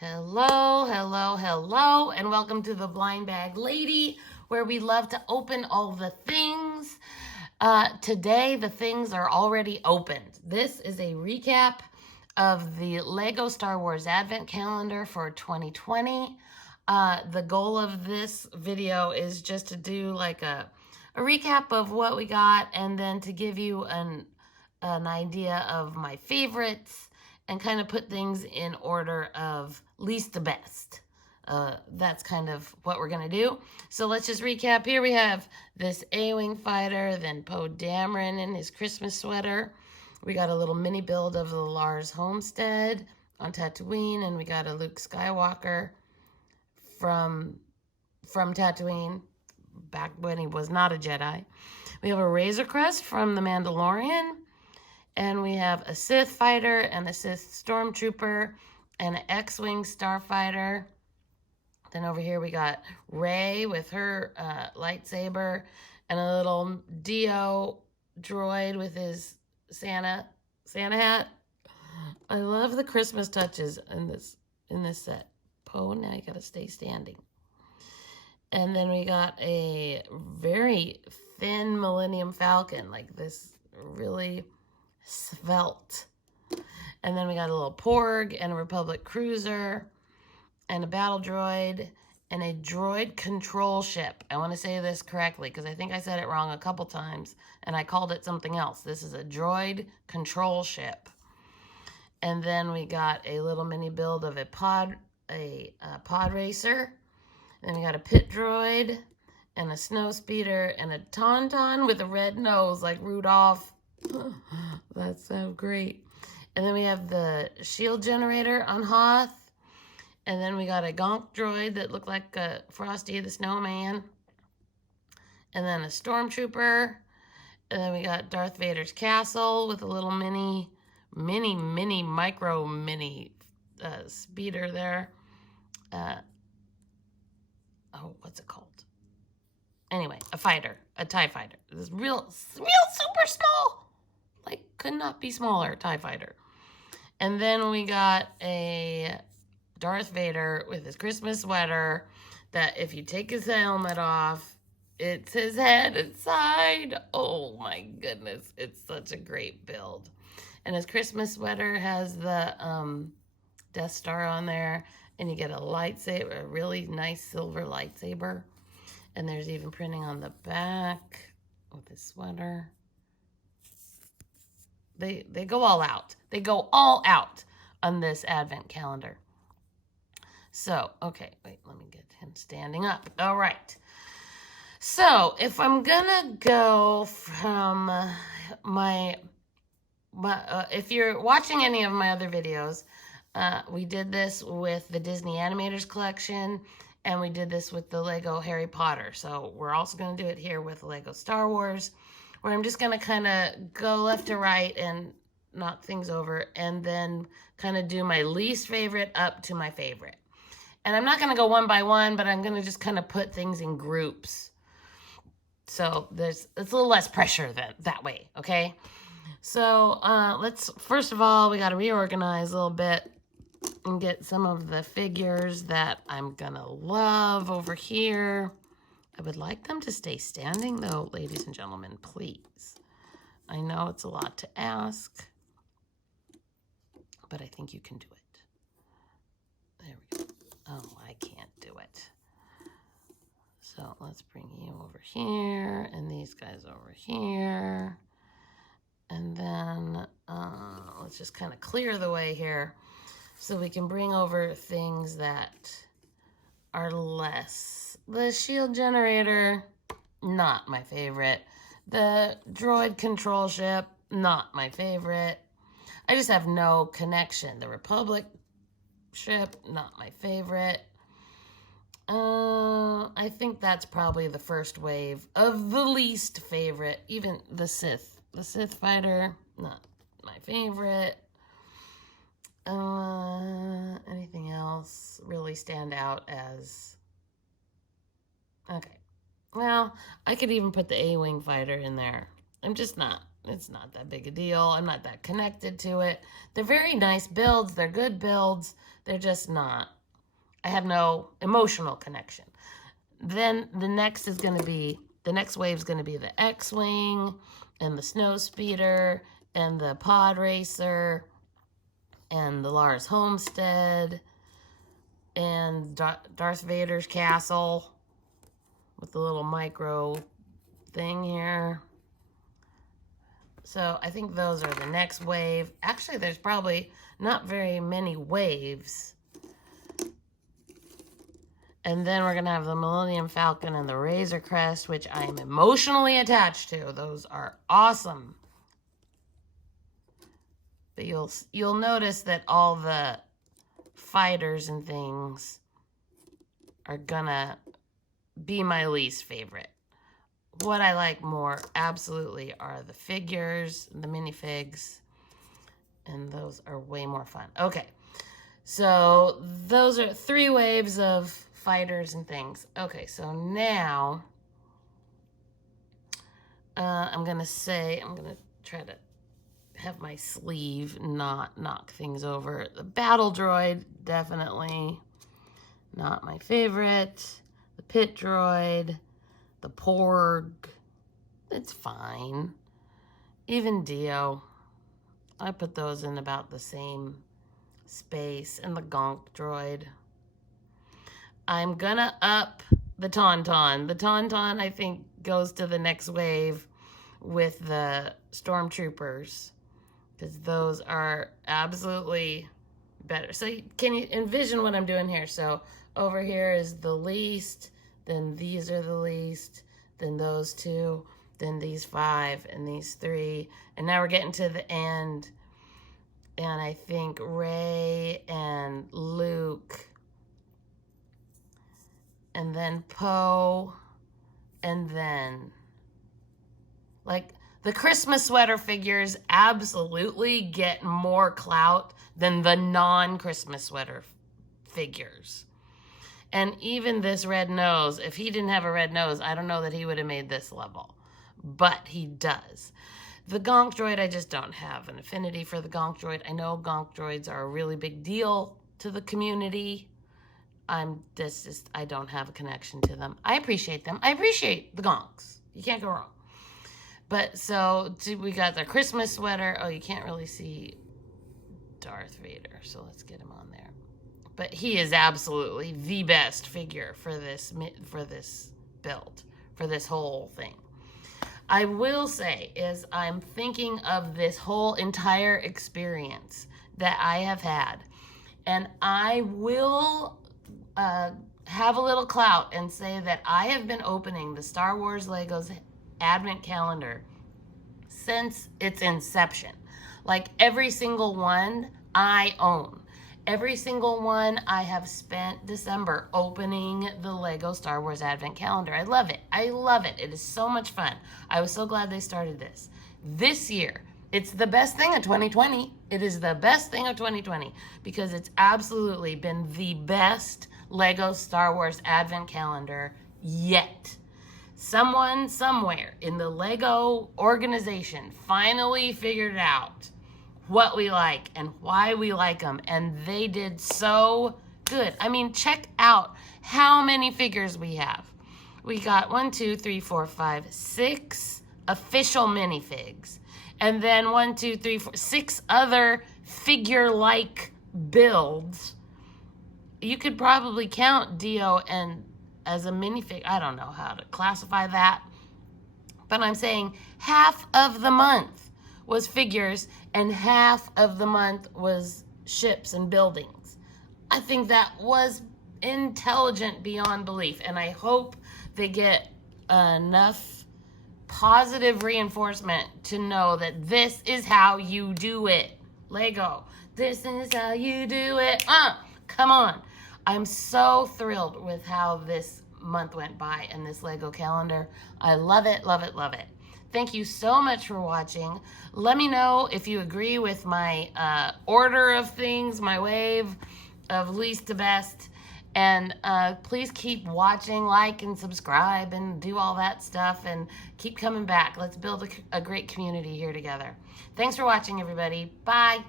Hello, hello, hello, and welcome to the Blind Bag Lady, where we love to open all the things. Today, the things are already opened. This is a recap of the Lego Star Wars Advent Calendar for 2020. The goal of this video is just to do like a recap of what we got and then to give you an idea of my favorites and kind of put things in order of least to best. That's kind of what we're going to do. So let's just recap. Here we have this A-Wing fighter, then Poe Dameron in his Christmas sweater. We got a little mini build of the Lars homestead on Tatooine, and we got a Luke Skywalker from Tatooine back when he was not a Jedi. We have a Razor Crest from The Mandalorian. And we have a Sith fighter and a Sith stormtrooper and an X-Wing starfighter. Then over here we got Rey with her lightsaber and a little Dio droid with his Santa hat. I love the Christmas touches in this set. Poe, now you gotta stay standing. And then we got a very thin Millennium Falcon, like this really svelte. And then we got a little Porg and a Republic cruiser and a battle droid and a droid control ship. I want to say this correctly because I think I said it wrong a couple times and I called it something else. This is a droid control ship. And then we got a little mini build of a pod racer. And we got a pit droid and a snow speeder and a tauntaun with a red nose like Rudolph. That's so great. And then we have the shield generator on Hoth. And then we got a Gonk droid that looked like a Frosty the Snowman. And then a stormtrooper. And then we got Darth Vader's castle with a little mini speeder there. What's it called? Anyway, a fighter, a TIE fighter. This real super small. Like, could not be smaller, TIE fighter. And then we got a Darth Vader with his Christmas sweater that if you take his helmet off, it's his head inside. Oh my goodness, it's such a great build. And his Christmas sweater has the Death Star on there, and you get a lightsaber, a really nice silver lightsaber. And there's even printing on the back with his sweater. They go all out. They go all out on this Advent calendar. So, okay, wait, let me get him standing up. All right. So, if I'm gonna go from if you're watching any of my other videos, we did this with the Disney Animators Collection, and we did this with the Lego Harry Potter. So we're also going to do it here with Lego Star Wars, where I'm just going to kind of go left to right and knock things over, and then kind of do my least favorite up to my favorite. And I'm not going to go one by one, but I'm going to just kind of put things in groups. So it's a little less pressure that way, okay? So first of all, we got to reorganize a little bit and get some of the figures that I'm gonna love over here. I would like them to stay standing though, ladies and gentlemen, please. I know it's a lot to ask, but I think you can do it. There we go. Oh, I can't do it. So let's bring you over here and these guys over here. And then let's just kind of clear the way here so we can bring over things that are less. The shield generator, not my favorite. The droid control ship, not my favorite. I just have no connection. The Republic ship, not my favorite. I think that's probably the first wave of the least favorite. Even the Sith. The Sith fighter, not my favorite. Anything else really stand out as... Okay. Well, I could even put the A-Wing fighter in there. I'm just not It's not that big a deal. I'm not that connected to it. They're very nice builds. They're good builds. They're just not. I have no emotional connection. Then the next wave is going to be the X-Wing and the Snowspeeder and the Pod Racer and the Lars Homestead and Darth Vader's castle with the little micro thing here. So I think those are the next wave. Actually, there's probably not very many waves. And then we're going to have the Millennium Falcon and the Razor Crest, which I am emotionally attached to. Those are awesome. But you'll notice that all the fighters and things are gonna be my least favorite. What I like more absolutely are the figures, the minifigs, and those are way more fun. Okay, so those are 3 waves of fighters and things. Okay, so now I'm gonna try to have my sleeve not knock things over. The Battle Droid, definitely not my favorite. The Pit Droid, the Porg, it's fine. Even Dio, I put those in about the same space. And the Gonk Droid. I'm gonna up the Tauntaun. The Tauntaun, I think, goes to the next wave with the Stormtroopers, because those are absolutely better. So can you envision what I'm doing here? So over here is the least, then these are the least, then those 2, then these 5, and these 3. And now we're getting to the end. And I think Rey and Luke, and then Poe, and then, like, the Christmas sweater figures absolutely get more clout than the non-Christmas sweater figures. And even this red nose, if he didn't have a red nose, I don't know that he would have made this level. But he does. The Gonk Droid, I just don't have an affinity for the Gonk Droid. I know Gonk Droids are a really big deal to the community. I don't have a connection to them. I appreciate them. I appreciate the Gonks. You can't go wrong. But so we got the Christmas sweater. Oh, you can't really see Darth Vader, so let's get him on there. But he is absolutely the best figure for this build, for this whole thing. I will say is I'm thinking of this whole entire experience that I have had, and I will have a little clout and say that I have been opening the Star Wars Legos Advent Calendar since its inception. Like, every single one I own. Every single one I have spent December opening the Lego Star Wars Advent Calendar. I love it. I love it. It is so much fun. I was so glad they started this. This year, it's the best thing of 2020. It is the best thing of 2020 because it's absolutely been the best Lego Star Wars Advent Calendar yet. Someone somewhere in the Lego organization finally figured out what we like and why we like them, and they did so good. I mean, check out how many figures we have. We got 1, 2, 3, 4, 5, 6 official minifigs, and then 1, 2, 3, 4, 6 other figure-like builds. You could probably count Dio and as a minifig. I don't know how to classify that, but I'm saying half of the month was figures and half of the month was ships and buildings. I think that was intelligent beyond belief, and I hope they get enough positive reinforcement to know that this is how you do it. Lego, this is how you do it. Come on. I'm so thrilled with how this month went by and this Lego calendar. I love it, love it, love it. Thank you so much for watching. Let me know if you agree with my order of things, my wave of least to best. And please keep watching, like, and subscribe, and do all that stuff, and keep coming back. Let's build a great community here together. Thanks for watching, everybody. Bye.